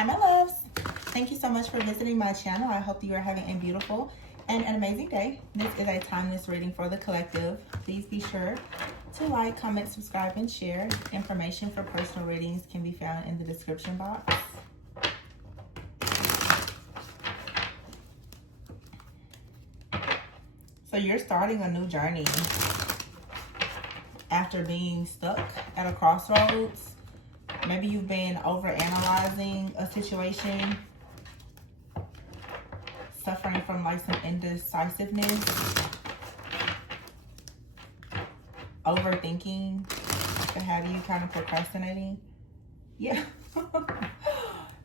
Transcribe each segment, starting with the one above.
Hi, my loves. Thank you so much for visiting my channel. I hope you are having a beautiful and an amazing day. This is a timeless reading for the collective. Please be sure to like, comment, subscribe, and share. Information for personal readings can be found in the description box. So you're starting a new journey after being stuck at a crossroads. Maybe you've been overanalyzing a situation, suffering from like some indecisiveness, overthinking to have you kind of procrastinating. Yeah,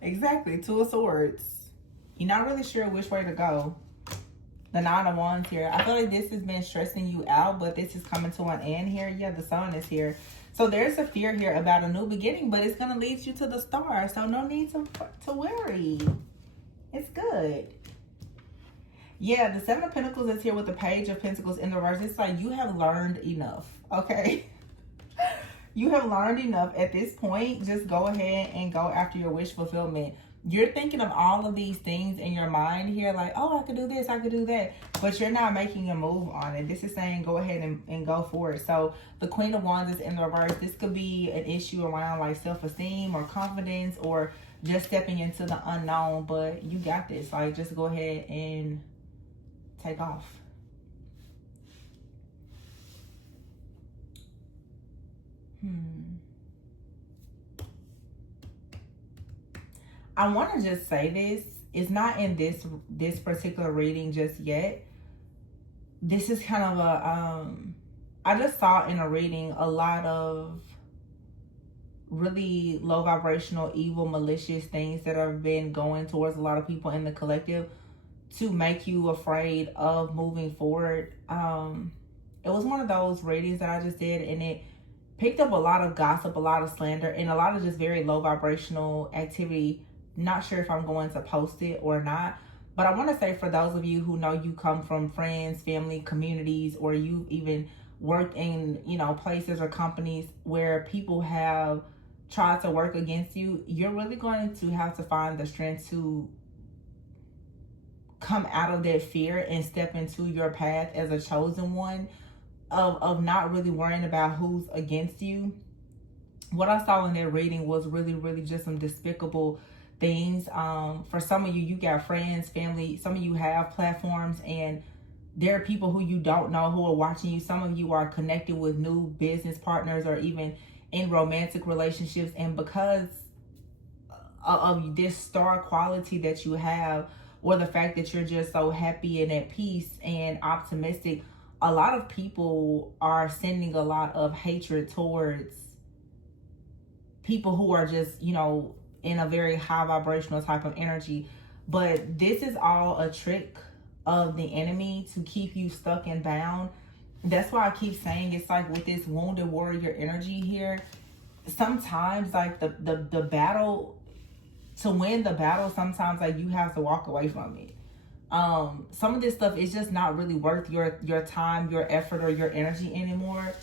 exactly. Two of Swords. You're not really sure which way to go. The Nine of Wands here. I feel like this has been stressing you out, but this is coming to an end here. Yeah, the Sun is here. So there's a fear here about a new beginning, but it's going to lead you to the star. So no need to worry. It's good. Yeah, the Seven of Pentacles is here with the Page of Pentacles in the reverse. It's like you have learned enough, okay? You have learned enough at this point. Just go ahead and go after your wish fulfillment. You're thinking of all of these things in your mind here, like, oh, I could do this, I could do that, but you're not making a move on it. This is saying go ahead and go for it. So the Queen of Wands is in the reverse. This could be an issue around like self-esteem or confidence or just stepping into the unknown, but you got this. Like, just go ahead and take off. I want to just say this. It's not in this particular reading just yet. This is kind of a, I just saw in a reading a lot of really low vibrational, evil, malicious things that have been going towards a lot of people in the collective to make you afraid of moving forward. It was one of those readings that I just did, and it picked up a lot of gossip, a lot of slander, and a lot of just very low vibrational activity. Not sure if I'm going to post it or not, but I want to say for those of you who know you come from friends, family, communities, or you even worked in, you know, places or companies where people have tried to work against you, you're really going to have to find the strength to come out of that fear and step into your path as a chosen one, of not really worrying about who's against you. What I saw in that reading was really just some despicable things. For some of you got friends, family, some of you have platforms, and there are people who you don't know who are watching you. Some of you are connected with new business partners or even in romantic relationships, and because of this star quality that you have, or the fact that you're just so happy and at peace and optimistic, a lot of people are sending a lot of hatred towards people who are just, you know, in a very high vibrational type of energy. But this is all a trick of the enemy to keep you stuck and bound. That's why I keep saying it's like with this wounded warrior energy here, sometimes like the battle, to win the battle, sometimes like you have to walk away from it. Some of this stuff is just not really worth your time, your effort, or your energy anymore.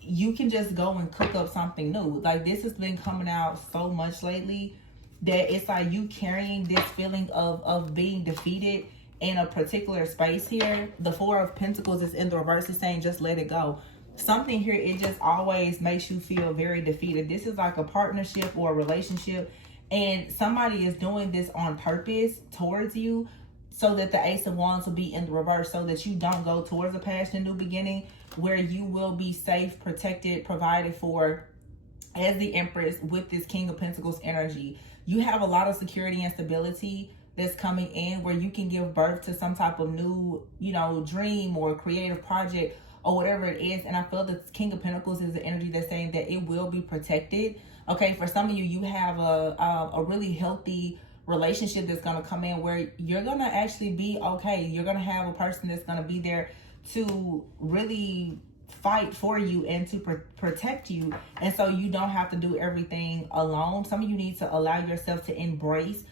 You can just go and cook up something new. Like, this has been coming out so much lately that it's like you carrying this feeling of being defeated in a particular space here. The Four of Pentacles is in the reverse. It's saying just let it go. Something here, it just always makes you feel very defeated. This is like a partnership or a relationship, and somebody is doing this on purpose towards you so that the Ace of Wands will be in the reverse, so that you don't go towards a passion new beginning where you will be safe, protected, provided for as the Empress with this King of Pentacles energy. You have a lot of security and stability that's coming in where you can give birth to some type of new, you know, dream or creative project or whatever it is. And I feel that King of Pentacles is the energy that's saying that it will be protected. Okay, for some of you, you have a really healthy relationship that's going to come in where you're going to actually be okay. You're going to have a person that's going to be there to really fight for you and to protect you, and so you don't have to do everything alone. Some of you need to allow yourself to embrace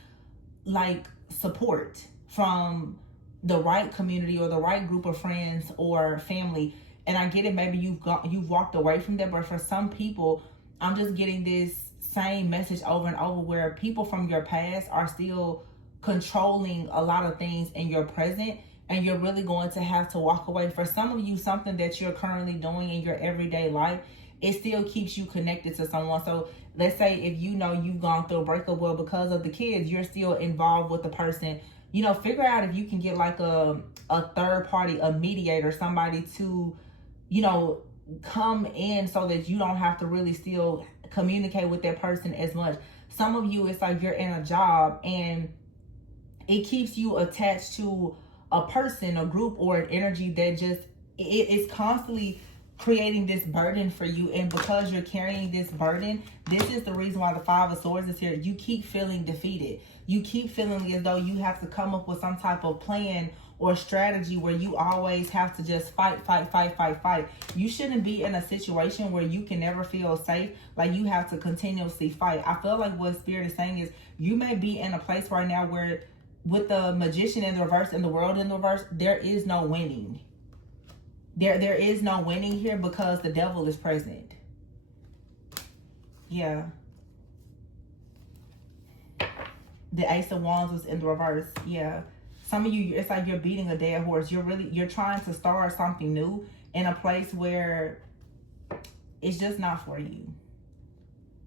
like support from the right community or the right group of friends or family. And I get it, maybe you've walked away from that, but for some people, I'm just getting this same message over and over, where people from your past are still controlling a lot of things in your present, and you're really going to have to walk away. For some of you, something that you're currently doing in your everyday life, it still keeps you connected to someone. So let's say if you know you've gone through a breakup, well, because of the kids, you're still involved with the person. You know, figure out if you can get like a third party, a mediator, somebody to, you know, come in so that you don't have to really still communicate with that person as much. Some of you, it's like you're in a job and it keeps you attached to a person, a group, or an energy that just, it is constantly creating this burden for you. And because you're carrying this burden, this is the reason why the Five of Swords is here. You keep feeling defeated. You keep feeling as though you have to come up with some type of plan or strategy where you always have to just fight. You shouldn't be in a situation where you can never feel safe, like you have to continuously fight. I feel like what Spirit is saying is you may be in a place right now where with the Magician in the reverse and the World in the reverse, there is no winning. There is no winning here because the Devil is present. Yeah. The Ace of Wands was in the reverse. Yeah. Some of you, it's like you're beating a dead horse. You're trying to start something new in a place where it's just not for you.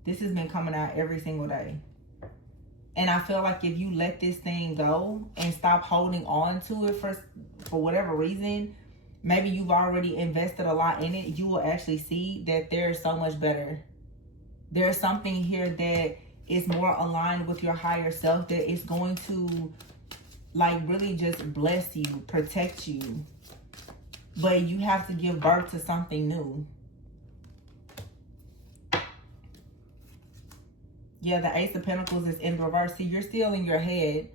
This has been coming out every single day. And I feel like if you let this thing go and stop holding on to it for whatever reason, maybe you've already invested a lot in it, you will actually see that there's so much better. There's something here that is more aligned with your higher self, that is going to like really just bless you, protect you. But you have to give birth to something new. Yeah, the Ace of Pentacles is in reverse. See, you're still in your head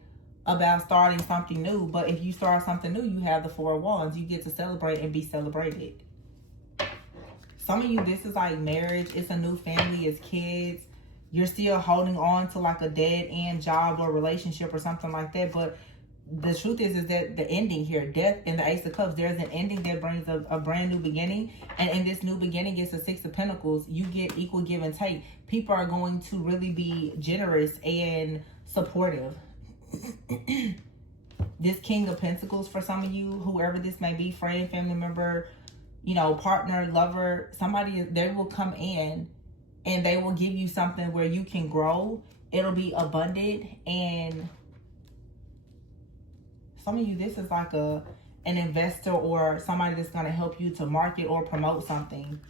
about starting something new. But if you start something new, you have the Four of Wands. You get to celebrate and be celebrated. Some of you, this is like marriage. It's a new family. It's kids. You're still holding on to like a dead end job or relationship or something like that. But the truth is that the ending here, death and the Ace of Cups, there's an ending that brings a brand new beginning. And in this new beginning, it's the Six of Pentacles. You get equal give and take. People are going to really be generous and supportive. This King of Pentacles for some of you, whoever this may be, friend, family member, you know, partner, lover, somebody, they will come in and they will give you something where you can grow. It'll be abundant. And some of you, this is like an investor or somebody that's going to help you to market or promote something.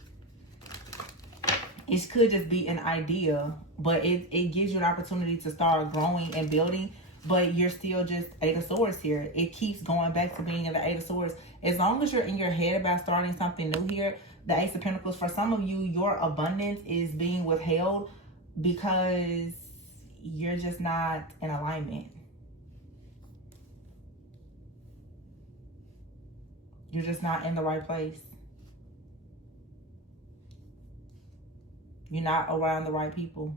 It could just be an idea, but it gives you an opportunity to start growing and building. But you're still just Eight of Swords here. It keeps going back to being in the Eight of Swords. As long as you're in your head about starting something new here, the Ace of Pentacles, for some of you, your abundance is being withheld because you're just not in alignment. You're just not in the right place. You're not around the right people.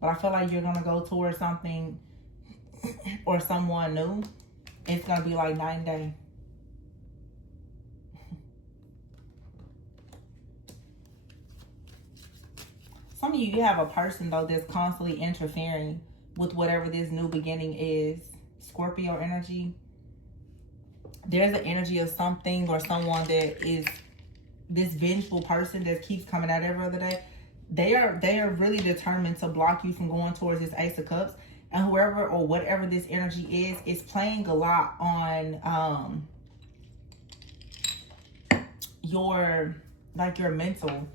But I feel like you're going to go towards something or someone new. It's going to be like night and day. Some of you, you have a person, though, that's constantly interfering with whatever this new beginning is. Scorpio energy. There's an energy of something or someone that is this vengeful person that keeps coming out every other day. They are really determined to block you from going towards this Ace of Cups. And whoever or whatever this energy is playing a lot on your mental.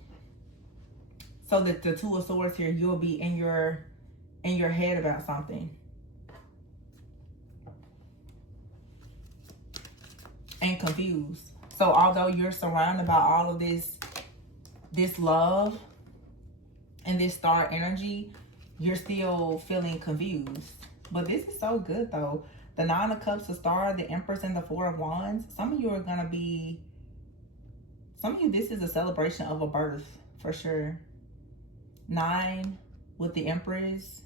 So that the Two of Swords here, you'll be in your head about something. And confused. So although you're surrounded by all of this love and this star energy, you're still feeling confused. But this is so good though. The Nine of Cups, the Star, the Empress, and the Four of Wands. Some of you are gonna be, some of you, this is a celebration of a birth for sure. 9 with the Empress.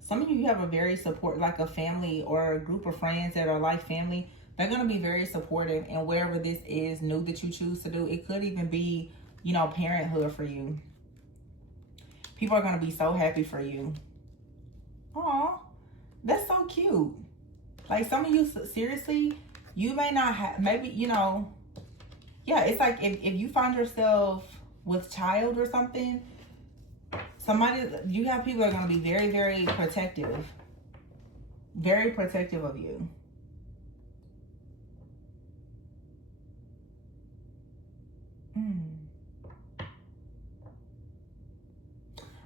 Some of you have a very support, like a family or a group of friends that are like family. They're going to be very supportive in whatever this is new that you choose to do. It could even be, you know, parenthood for you. People are going to be so happy for you. Aw, that's so cute. Like, some of you, seriously, you may not have, maybe, you know, yeah, it's like if you find yourself with child or something, you have people that are going to be very, very protective. Very protective of you.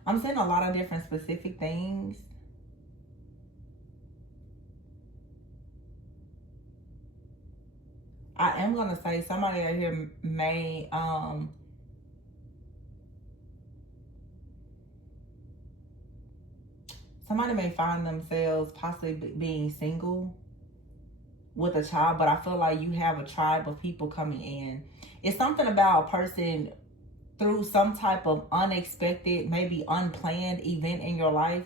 I'm saying a lot of different specific things. I am going to say somebody out here may, somebody may find themselves possibly being single with a child, but I feel like you have a tribe of people coming in. It's something about a person through some type of unexpected, maybe unplanned event in your life.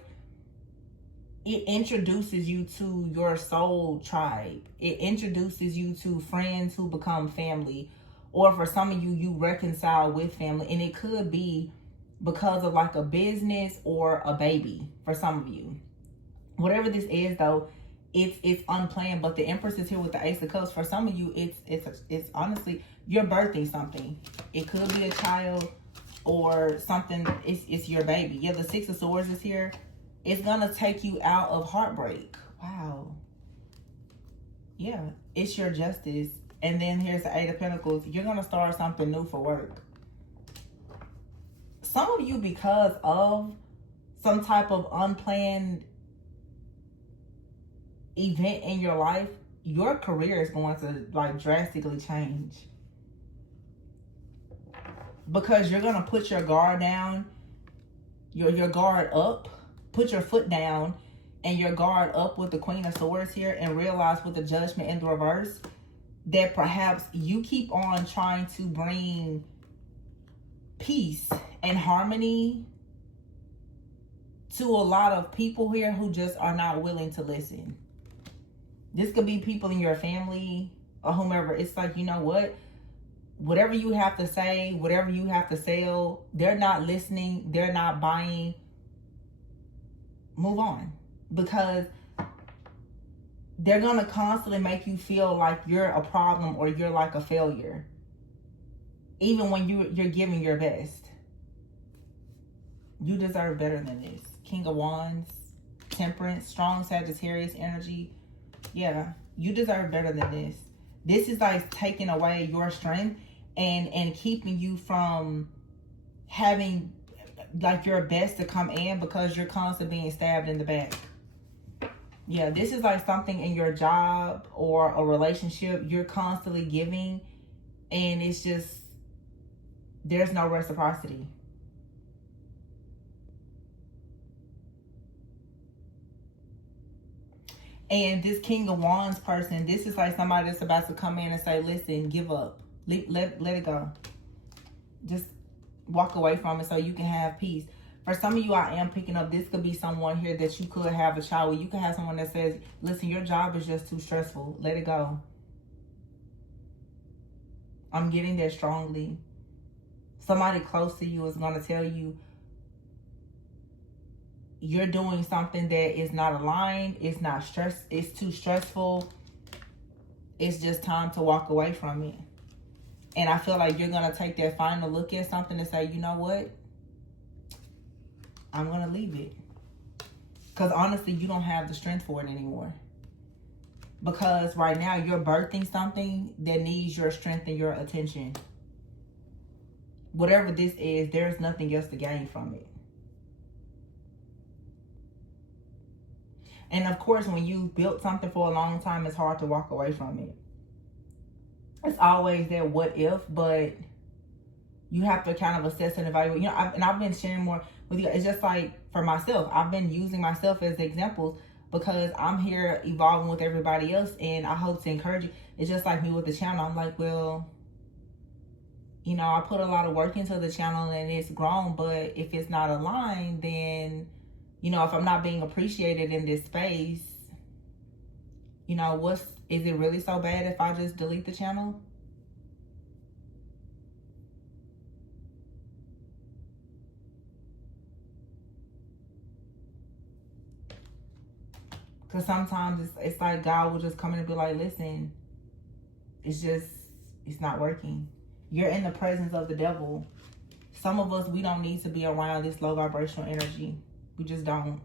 It introduces you to your soul tribe. It introduces you to friends who become family. Or for some of you, you reconcile with family. And it could be because of like a business or a baby for some of you. Whatever this is though, it's unplanned. But the Empress is here with the Ace of Cups. For some of you, it's honestly, you're birthing something. It could be a child or something. It's your baby. Yeah, the Six of Swords is here. It's gonna take you out of heartbreak. Wow. Yeah, it's your justice. And then here's the Eight of Pentacles. You're gonna start something new for work. Some of you, because of some type of unplanned event in your life, your career is going to like drastically change. Because you're gonna put your guard down, your guard up, put your foot down and your guard up with the Queen of Swords here, and realize with the Judgment in the reverse that perhaps you keep on trying to bring peace and harmony to a lot of people here who just are not willing to listen. This could be people in your family or whomever. It's like, you know what? Whatever you have to say, whatever you have to sell, they're not listening. They're not buying. Move on. Because they're going to constantly make you feel like you're a problem or you're like a failure. Even when you're giving your best. You deserve better than this. King of Wands, Temperance, strong Sagittarius energy. Yeah, you deserve better than this. This is like taking away your strength and keeping you from having like your best to come in, because you're constantly being stabbed in the back. Yeah, this is like something in your job or a relationship you're constantly giving, and it's just, there's no reciprocity. And this King of Wands person, this is like somebody that's about to come in and say, listen, give up. Let it go. Just walk away from it so you can have peace. For some of you, I am picking up, this could be someone here that you could have a child with. You could have someone that says, listen, your job is just too stressful. Let it go. I'm getting that strongly. Somebody close to you is going to tell you you're doing something that is not aligned. It's not stress. It's too stressful. It's just time to walk away from it. And I feel like you're going to take that final look at something and say, you know what? I'm going to leave it. Because honestly, you don't have the strength for it anymore. Because right now you're birthing something that needs your strength and your attention. Whatever this is, there's nothing else to gain from it. And of course, when you've built something for a long time, it's hard to walk away from it. It's always that what if, but you have to kind of assess and evaluate. You know, I've been sharing more with you. It's just like for myself, I've been using myself as examples because I'm here evolving with everybody else, and I hope to encourage you. It's just like me with the channel. I'm like, well, you know, I put a lot of work into the channel and it's grown, but if it's not aligned, then, you know, if I'm not being appreciated in this space, you know, Is it really so bad if I just delete the channel? Because sometimes it's like God will just come in and be like, listen, it's not working. You're in the presence of the devil. Some of us, we don't need to be around this low vibrational energy. We just don't.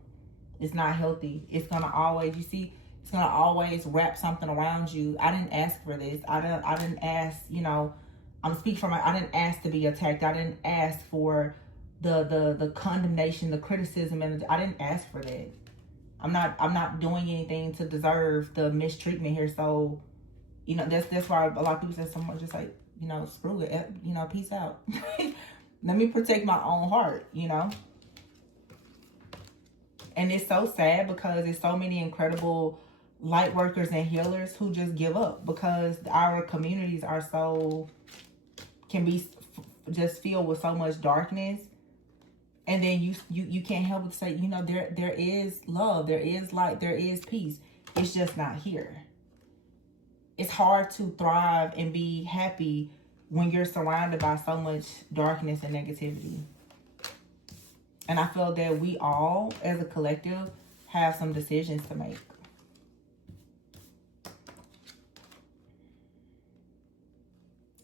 It's not healthy. It's going to always, you see, it's going to always wrap something around you. I didn't ask for this. I didn't ask, you know, I'm speaking from, I didn't ask to be attacked. I didn't ask for the condemnation, the criticism, and I didn't ask for that. I'm not doing anything to deserve the mistreatment here. So, you know, that's why a lot of people say, someone just like, you know, screw it, you know, peace out. Let me protect my own heart, you know. And it's so sad because there's so many incredible light workers and healers who just give up because our communities are so, can be just filled with so much darkness. And then you can't help but say, you know, there is love, there is light, there is peace. It's just not here. It's hard to thrive and be happy when you're surrounded by so much darkness and negativity. And I feel that we all, as a collective, have some decisions to make.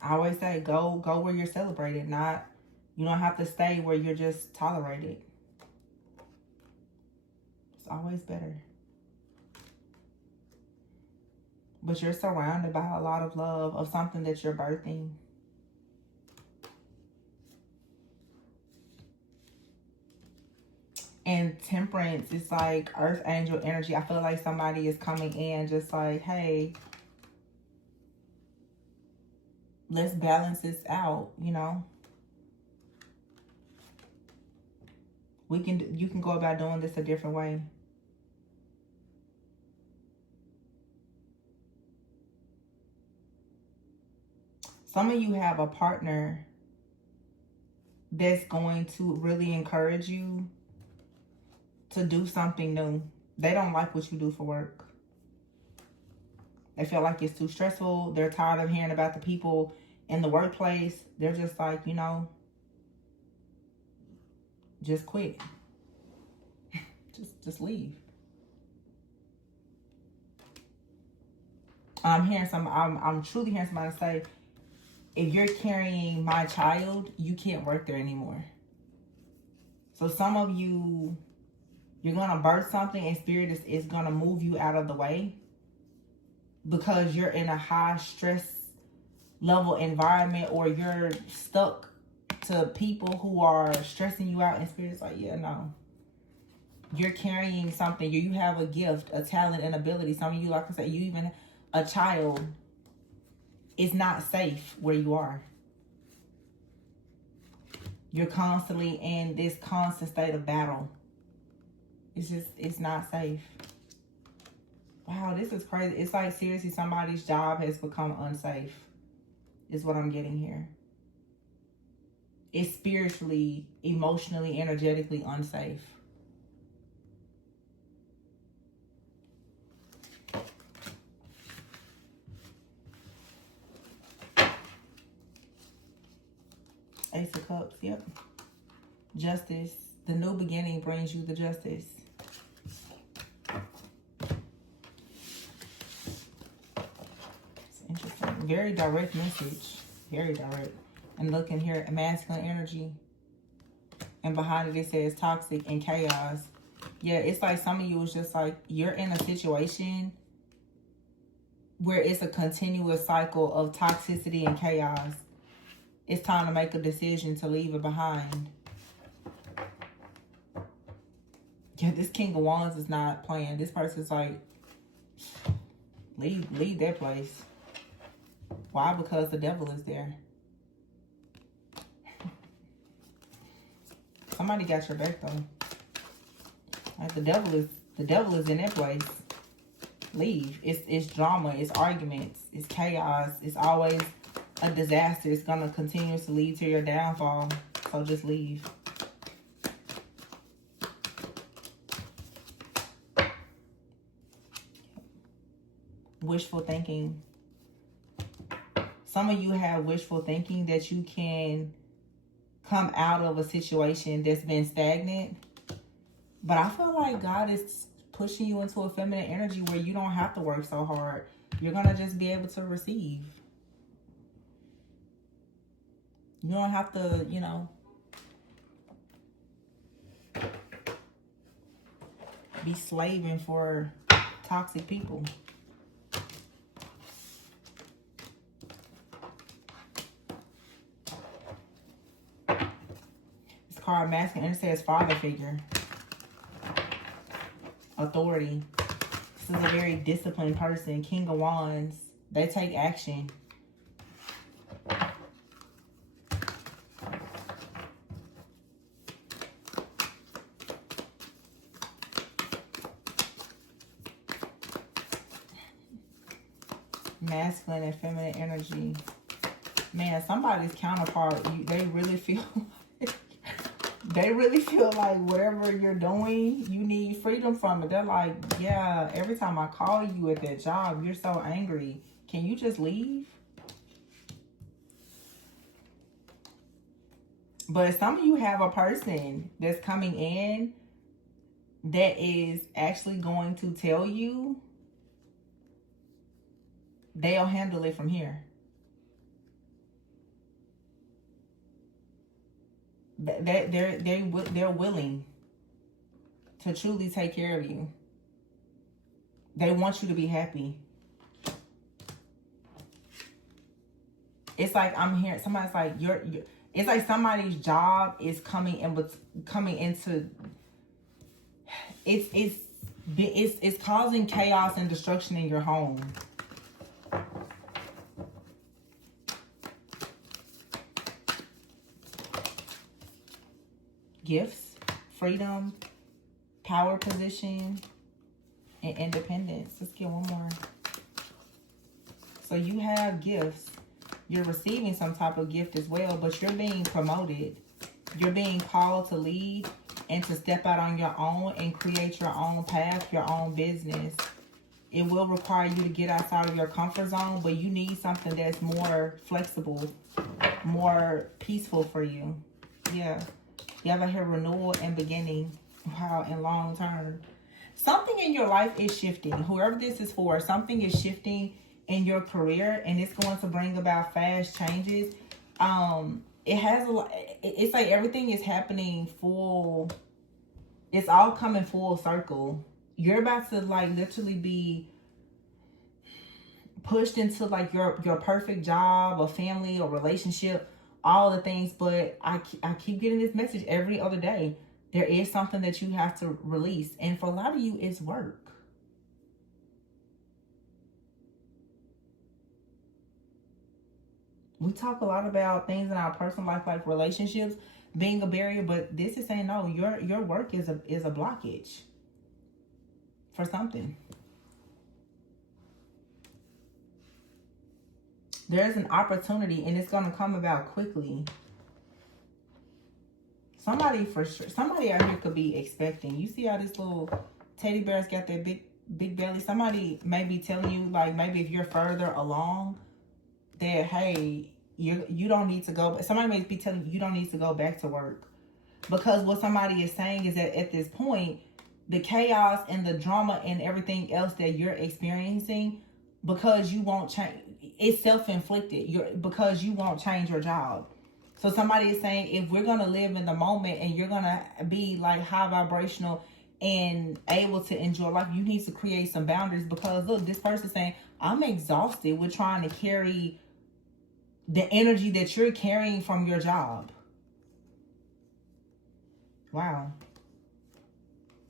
I always say, go where you're celebrated, not, you don't have to stay where you're just tolerated. It's always better. But you're surrounded by a lot of love of something that you're birthing. And temperance is like earth angel energy. I feel like somebody is coming in just like, hey, let's balance this out, you know. You can go about doing this a different way. Some of you have a partner that's going to really encourage you to do something new. They don't like what you do for work. They feel like it's too stressful. They're tired of hearing about the people in the workplace. They're just like, you know, just quit. just leave. I'm truly hearing somebody say, if you're carrying my child, you can't work there anymore. So some of you, you're going to birth something and spirit is going to move you out of the way because you're in a high stress level environment, or you're stuck to people who are stressing you out, and spirit's like, yeah, no. You're carrying something. You have a gift, a talent, an ability. Some of you, like I said, you even a child. It's not safe where you are. You're constantly in this constant state of battle. It's not safe. Wow, this is crazy. It's like, seriously, somebody's job has become unsafe, is what I'm getting here. It's spiritually, emotionally, energetically unsafe. Ace of Cups, yep. Justice. The new beginning brings you the justice. It's interesting. Very direct message. Very direct. And looking here, masculine energy. And behind it says toxic and chaos. Yeah, it's like some of you is just like, you're in a situation where it's a continuous cycle of toxicity and chaos. It's time to make a decision to leave it behind. Yeah, this King of Wands is not playing. This person's like, leave that place. Why? Because the devil is there. Somebody got your back though. Like, the devil is in that place. Leave. It's drama. It's arguments. It's chaos. It's always a disaster. It's gonna continuously lead to your downfall. So just leave. wishful thinking. Some of you have wishful thinking that you can come out of a situation that's been stagnant. But I feel like God is pushing you into a feminine energy where you don't have to work so hard. You're going to just be able to receive. You don't have to, you know, be slaving for toxic people. This card masculine energy says father figure. Authority. This is a very disciplined person. King of Wands. They take action. Masculine and feminine energy. Man, somebody's counterpart, they really feel like whatever you're doing, you need freedom from it. They're like, yeah, every time I call you at that job, you're so angry. Can you just leave? But some of you have a person that's coming in that is actually going to tell you they'll handle it from here. They're willing to truly take care of you. They want you to be happy. It's like I'm hearing somebody's like you're it's like somebody's job is coming into it's causing chaos and destruction in your home. Gifts, freedom, power position, and independence. Let's get one more. So you have gifts. You're receiving some type of gift as well, but you're being promoted. You're being called to lead and to step out on your own and create your own path, your own business. It will require you to get outside of your comfort zone, but you need something that's more flexible, more peaceful for you. Yeah. You have here renewal and beginning. Wow, and long term. Something in your life is shifting. Whoever this is for, something is shifting in your career, and it's going to bring about fast changes. It's like everything is happening full. It's all coming full circle. You're about to like literally be pushed into like your perfect job, a family, or relationship, all the things. But I keep getting this message every other day. There is something that you have to release, and for a lot of you, it's work. We talk a lot about things in our personal life, like relationships being a barrier, but this is saying no. Your work is a blockage for something. There's an opportunity, and it's going to come about quickly. Somebody for sure. Somebody out here could be expecting. You see how this little teddy bear's got that big belly? Somebody may be telling you, like, maybe if you're further along, that hey, you don't need to go. Somebody may be telling you you don't need to go back to work, because what somebody is saying is that at this point, the chaos and the drama and everything else that you're experiencing, because you won't change, it's self-inflicted. Because you won't change your job. So somebody is saying, if we're going to live in the moment and you're going to be like high vibrational and able to enjoy life, you need to create some boundaries. Because look, this person saying, I'm exhausted with trying to carry the energy that you're carrying from your job. Wow.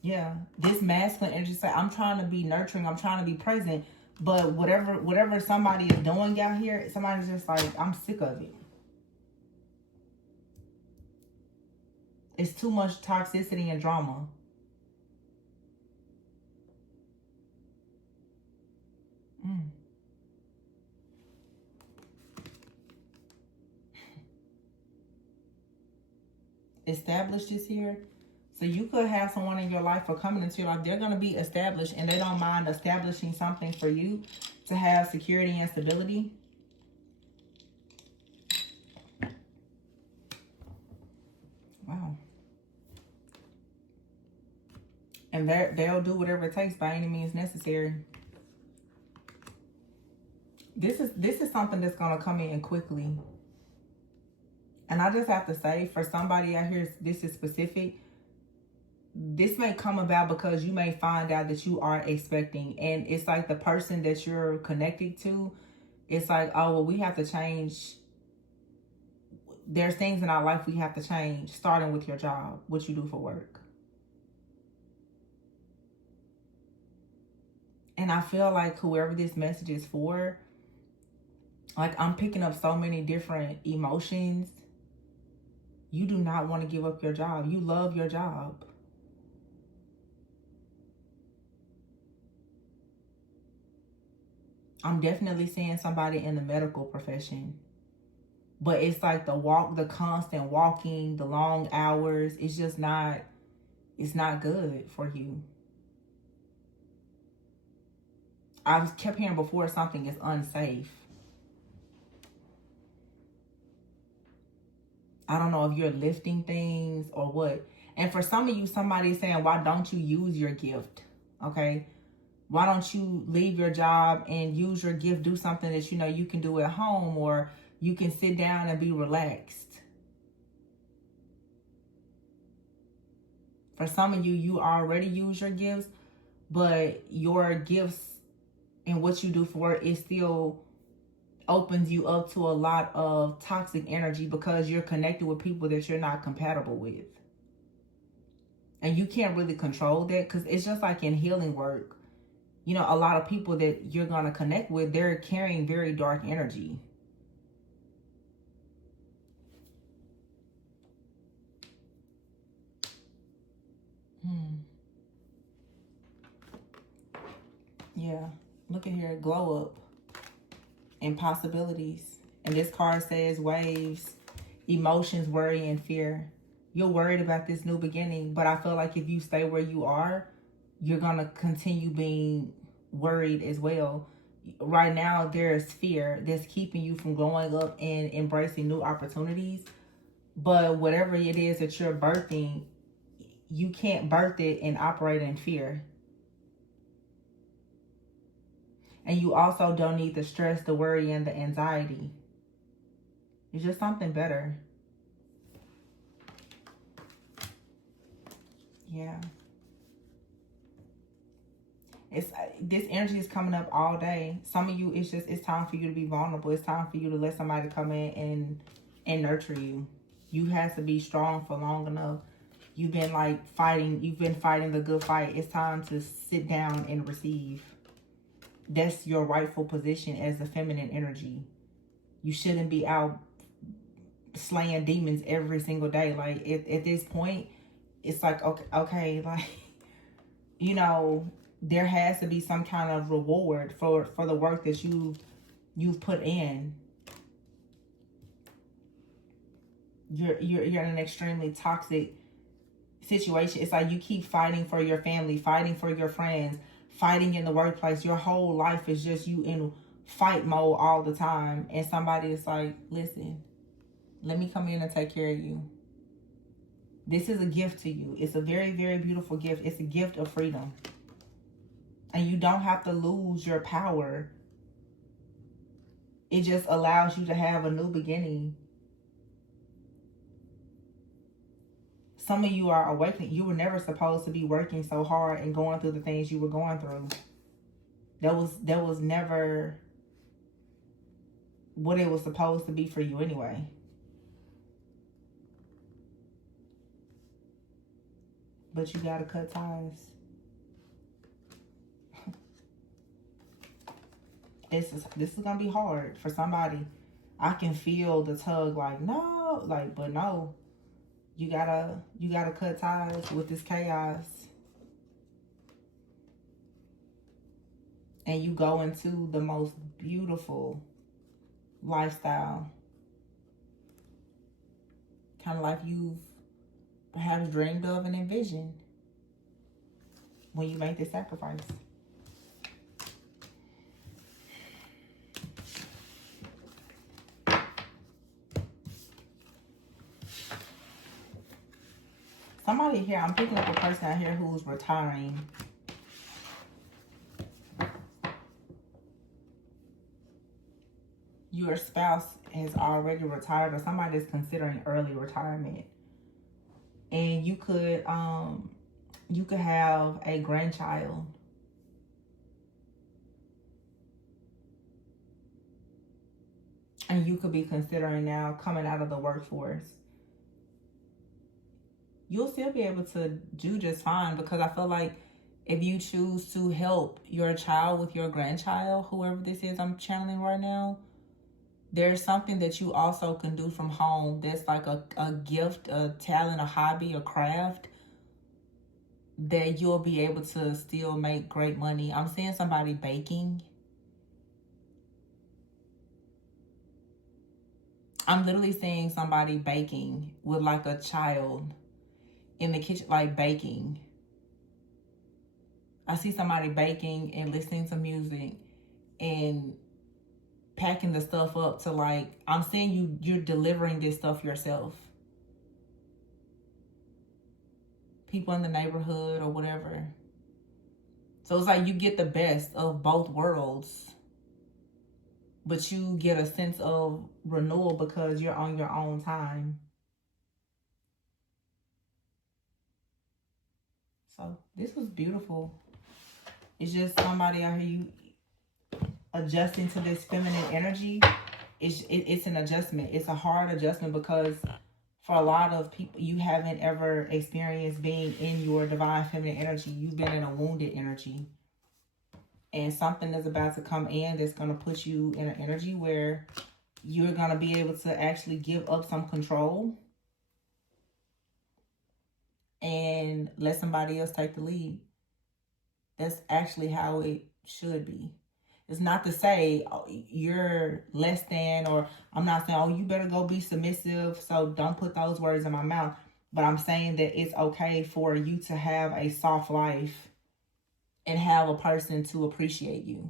Yeah. This masculine energy say, I'm trying to be nurturing. I'm trying to be present. But whatever somebody is doing out here, somebody's just like, I'm sick of it. It's too much toxicity and drama. Established this here. So you could have someone in your life or coming into your life. They're going to be established, and they don't mind establishing something for you to have security and stability. Wow. And they'll do whatever it takes by any means necessary. This is something that's going to come in quickly. And I just have to say, for somebody out here, this is specific. This may come about because you may find out that you are expecting. And it's like the person that you're connected to, it's like, oh, well, we have to change. There's things in our life we have to change, starting with your job, what you do for work. And I feel like whoever this message is for, like, I'm picking up so many different emotions. You do not want to give up your job. You love your job. I'm definitely seeing somebody in the medical profession. But it's like the constant walking, the long hours. It's just not, it's not good for you. I've kept hearing before something is unsafe. I don't know if you're lifting things or what. And for some of you, somebody's saying, why don't you use your gift? Okay. Why don't you leave your job and use your gift, do something that you know you can do at home, or you can sit down and be relaxed. For some of you, you already use your gifts, but your gifts and what you do for it still opens you up to a lot of toxic energy because you're connected with people that you're not compatible with. And you can't really control that, because it's just like in healing work. You know, a lot of people that you're going to connect with, they're carrying very dark energy. Yeah. Look at here. Glow up. And possibilities. And this card says waves, emotions, worry, and fear. You're worried about this new beginning, but I feel like if you stay where you are, you're going to continue being worried as well. Right now, there is fear that's keeping you from growing up and embracing new opportunities. But whatever it is that you're birthing, you can't birth it and operate in fear. And you also don't need the stress, the worry, and the anxiety. It's just something better. Yeah. This energy is coming up all day. Some of you, it's time for you to be vulnerable. It's time for you to let somebody come in and nurture you. You have to be strong for long enough. You've been fighting the good fight. It's time to sit down and receive. That's your rightful position as the feminine energy. You shouldn't be out slaying demons every single day. Like at this point, it's like, okay, like, you know, there has to be some kind of reward for the work that you've put in. You're in an extremely toxic situation. It's like you keep fighting for your family, fighting for your friends, fighting in the workplace. Your whole life is just you in fight mode all the time. And somebody is like, listen, let me come in and take care of you. This is a gift to you. It's a very, very beautiful gift. It's a gift of freedom. And you don't have to lose your power. It just allows you to have a new beginning. Some of you are awakening. You were never supposed to be working so hard and going through the things you were going through. That was never what it was supposed to be for you anyway. But you gotta cut ties. This is gonna be hard for somebody. I can feel the tug, like, no, like, but no. You gotta cut ties with this chaos. And you go into the most beautiful lifestyle. Kind of like you've perhaps dreamed of and envisioned when you make this sacrifice. Somebody here, I'm picking up a person out here who's retiring. Your spouse has already retired, or somebody is considering early retirement. And you could have a grandchild. And you could be considering now coming out of the workforce. You'll still be able to do just fine, because I feel like if you choose to help your child with your grandchild, whoever this is I'm channeling right now, there's something that you also can do from home that's like a gift, a talent, a hobby, a craft that you'll be able to still make great money. I'm seeing somebody baking. I'm literally seeing somebody baking with like a child in the kitchen, like baking. I see somebody baking and listening to music and packing the stuff up to, like, I'm seeing you're delivering this stuff yourself. People in the neighborhood or whatever. So it's like you get the best of both worlds, but you get a sense of renewal because you're on your own time. So this was beautiful. It's just somebody out here, you adjusting to this feminine energy. It's an adjustment. It's a hard adjustment because for a lot of people, you haven't ever experienced being in your divine feminine energy. You've been in a wounded energy. And something is about to come in that's going to put you in an energy where you're going to be able to actually give up some control and let somebody else take the lead. That's actually how it should be. It's not to say, oh, you're less than, or I'm not saying, oh, you better go be submissive. So don't put those words in my mouth. But I'm saying that it's okay for you to have a soft life and have a person to appreciate you,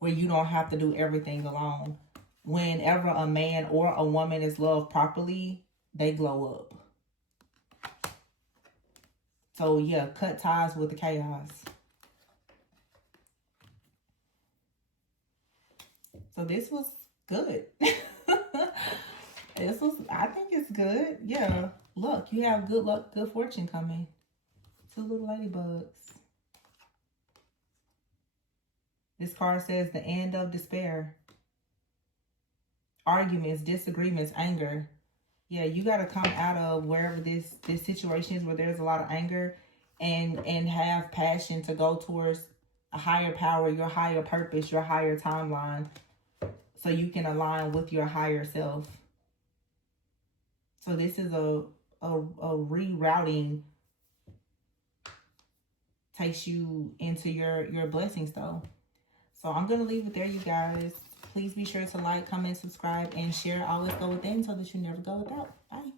where you don't have to do everything alone. Whenever a man or a woman is loved properly, they glow up. So yeah, cut ties with the chaos. So this was good. I think it's good. Yeah. Look, you have good luck, good fortune coming. 2 little ladybugs. This card says the end of despair. Arguments, disagreements, anger. Yeah, you got to come out of wherever this situation is where there's a lot of anger and have passion to go towards a higher power, your higher purpose, your higher timeline, so you can align with your higher self. So this is a rerouting, takes you into your blessings though. So I'm going to leave it there, you guys. Please be sure to like, comment, subscribe, and share. Always go within so that you never go without. Bye.